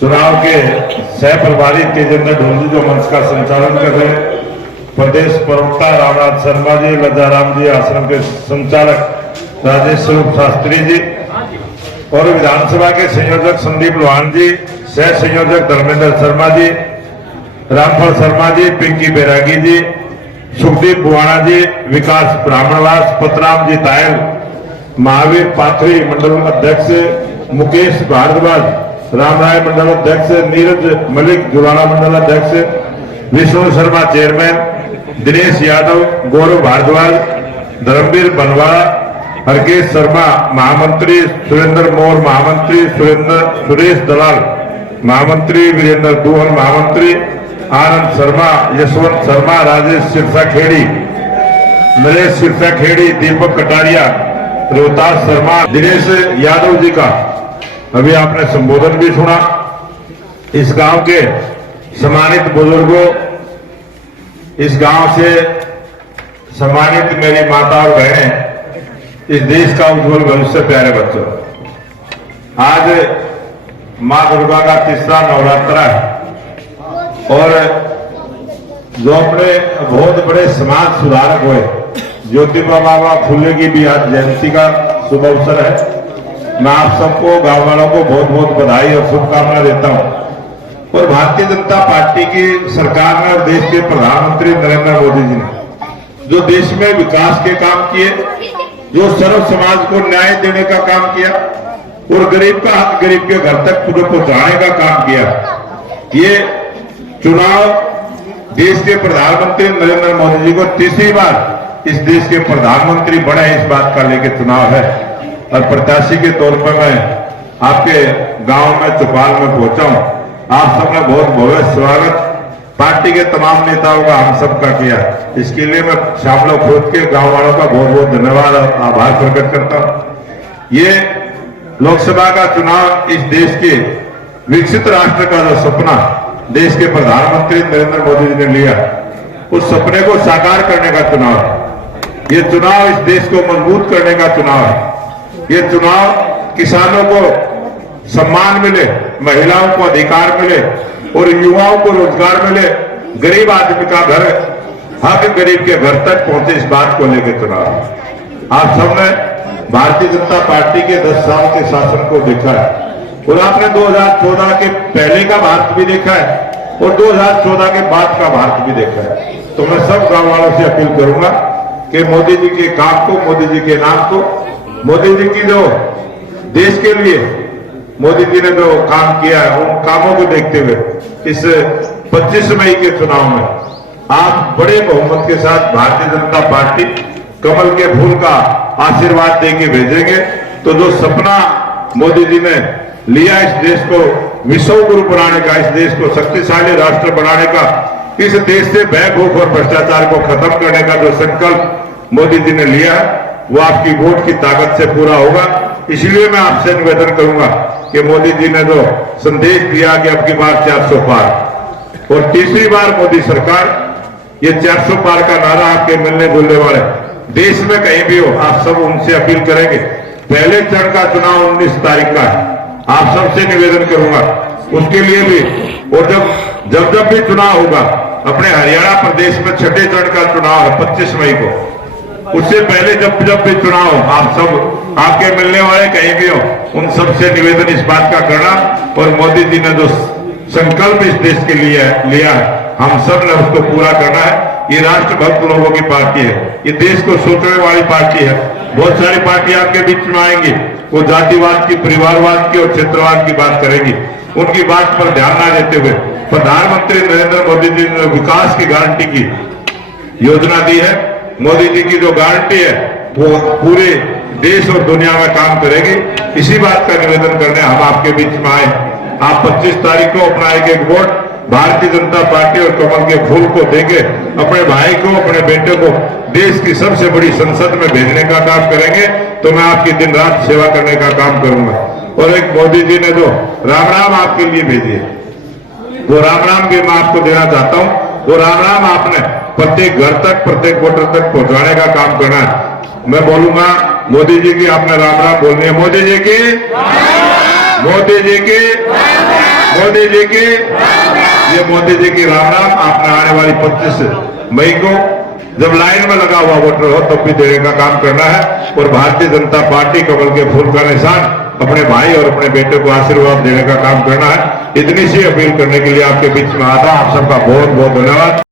चुनाव के सह प्रभारी तेजेंद्र ढोलजी जो मंच का संचालन कर रहे हैं, प्रदेश प्रवक्ता रामनाथ शर्मा जी, लज्जाराम जी आश्रम के संचालक राजेश स्वरूप शास्त्री जी और विधानसभा के संयोजक संदीप लोहान जी, सह संयोजक धर्मेंद्र शर्मा जी, रामफल शर्मा जी, पिंकी बैरागी जी, सुखदीप बुआना जी, विकास ब्राह्मणवास, पतराम जी तायल, महावीर पाथरी मंडल अध्यक्ष, मुकेश भारद्वाज रामराय मंडल अध्यक्ष, नीरज मलिक जुलाना मंडल अध्यक्ष, विष्णु शर्मा चेयरमैन, दिनेश यादव, गौरव भारद्वाज, धर्मवीर बनवाड़ा, हरकेश शर्मा महामंत्री, सुरेंद्र मौर्य महामंत्री, सुरेश दलाल महामंत्री, वीरेंद्र दुहल महामंत्री, आनंद शर्मा, यशवंत शर्मा, राजेश सिरसाखेड़ी, नरेश सिरसाखेड़ी, दीपक कटारिया, रोहतास शर्मा, दिनेश यादव जी का अभी आपने संबोधन भी सुना। इस गांव के सम्मानित बुजुर्गों, इस गांव से सम्मानित मेरी माता और बहनें, इस देश का उज्जवल भविष्य प्यारे बच्चों, आज मां दुर्गा का तीसरा नवरात्रा है और जो अपने बहुत बड़े समाज सुधारक हुए ज्योतिबा बाबा फुले की भी आज जयंती का शुभ अवसर है। मैं आप सबको, गांव वालों को बहुत बहुत बधाई और शुभकामनाएं देता हूं। और भारतीय जनता पार्टी की सरकार ने और देश के प्रधानमंत्री नरेंद्र मोदी जी ने जो देश में विकास के काम किए, जो सर्व समाज को न्याय देने का काम किया और गरीब का हक गरीब के घर तक पहुंचाने का काम किया, ये चुनाव देश के प्रधानमंत्री नरेंद्र मोदी जी को तीसरी बार इस देश के प्रधानमंत्री बने, इस बात का लेकर चुनाव है। और प्रत्याशी के तौर पर मैं आपके गांव में चौपाल में पहुंचा हूं। आप सबने बहुत भव्य स्वागत पार्टी के तमाम नेताओं का हम सबका किया, इसके लिए मैं शामलों खुद के गांव वालों का बहुत बहुत धन्यवाद और आभार प्रकट करता हूं। ये लोकसभा का चुनाव इस देश के विकसित राष्ट्र का जो सपना देश के प्रधानमंत्री नरेंद्र मोदी जी ने लिया, उस सपने को साकार करने का चुनाव है। ये चुनाव इस देश को मजबूत करने का चुनाव है। ये चुनाव किसानों को सम्मान मिले, महिलाओं को अधिकार मिले और युवाओं को रोजगार मिले, गरीब आदमी का घर हक गरीब के घर तक पहुंचे, इस बात को लेकर चुनाव है। आप सबने भारतीय जनता पार्टी के 10 साल के शासन को देखा है और आपने 2014 के पहले का भारत भी देखा है और 2014 के बाद का भारत भी देखा है। तो मैं सब गांव वालों से अपील करूंगा कि मोदी जी के काम को, मोदी जी के नाम को, मोदी जी की जो देश के लिए मोदी जी ने जो काम किया है, उन कामों को देखते हुए इस 25 मई के चुनाव में आप बड़े बहुमत के साथ भारतीय जनता पार्टी कमल के फूल का आशीर्वाद देके भेजेंगे। तो जो सपना मोदी जी ने लिया इस देश को विश्व गुरु बनाने का, इस देश को शक्तिशाली राष्ट्र बनाने का, इस देश से भय भूख और भ्रष्टाचार को खत्म करने का जो संकल्प मोदी जी ने लिया है, वो आपकी वोट की ताकत से पूरा होगा। इसलिए मैं आपसे निवेदन करूंगा कि मोदी जी ने जो संदेश दिया कि अब की बार 400 पार और तीसरी बार मोदी सरकार, ये 400 पार का नारा आपके मिलने जुलने वाले देश में कहीं भी हो, आप सब उनसे अपील करेंगे। पहले चरण का चुनाव 19 तारीख का है, आप सबसे निवेदन करूंगा उसके लिए भी। और जब भी चुनाव होगा, अपने हरियाणा प्रदेश में छठे चरण का चुनाव है 25 मई को, उससे पहले जब भी चुनाव हो, आप सब आपके मिलने वाले कहीं भी हो, उन सबसे निवेदन इस बात का करना और मोदी जी ने जो संकल्प इस देश के लिए लिया है, हम सब ने उसको पूरा करना है। ये राष्ट्रभक्त लोगों की पार्टी है, ये देश को सोचने वाली पार्टी है। बहुत सारी पार्टियां आपके बीच में आएंगी, वो जातिवाद की, परिवारवाद की और क्षेत्रवाद की बात करेंगी। उनकी बात पर ध्यान न देते हुए प्रधानमंत्री नरेंद्र मोदी जी ने विकास की गारंटी की योजना दी है। मोदी जी की जो गारंटी है वो पूरे देश और दुनिया में काम करेगी। इसी बात का निवेदन करने हम आपके बीच में आए। आप 25 तारीख को अपना एक वोट भारतीय जनता पार्टी और कमल के फूल को देके अपने भाई को, अपने बेटे को देश की सबसे बड़ी संसद में भेजने का काम करेंगे। तो मैं आपकी दिन रात सेवा करने का काम करूंगा। और एक मोदी जी ने जो राम राम आपके लिए भेजी है, वो राम राम भी मैं आपको देना चाहता हूं। वो राम राम आपने प्रत्येक घर तक, प्रत्येक वोटर तक पहुंचाने का काम करना है। मैं बोलूंगा मोदी जी की, आपने राम राम बोलनी है। मोदी जी की, मोदी जी की, मोदी जी की, ये मोदी जी की राम राम। आपने आने वाली 25 मई को जब लाइन में लगा हुआ वोटर हो तब भी देने का काम करना है और भारतीय जनता पार्टी कमल के फूल का निशान अपने भाई और अपने बेटे को आशीर्वाद देने का काम करना है। इतनी सी अपील करने के लिए आपके बीच में आता। आप सबका बहुत बहुत धन्यवाद।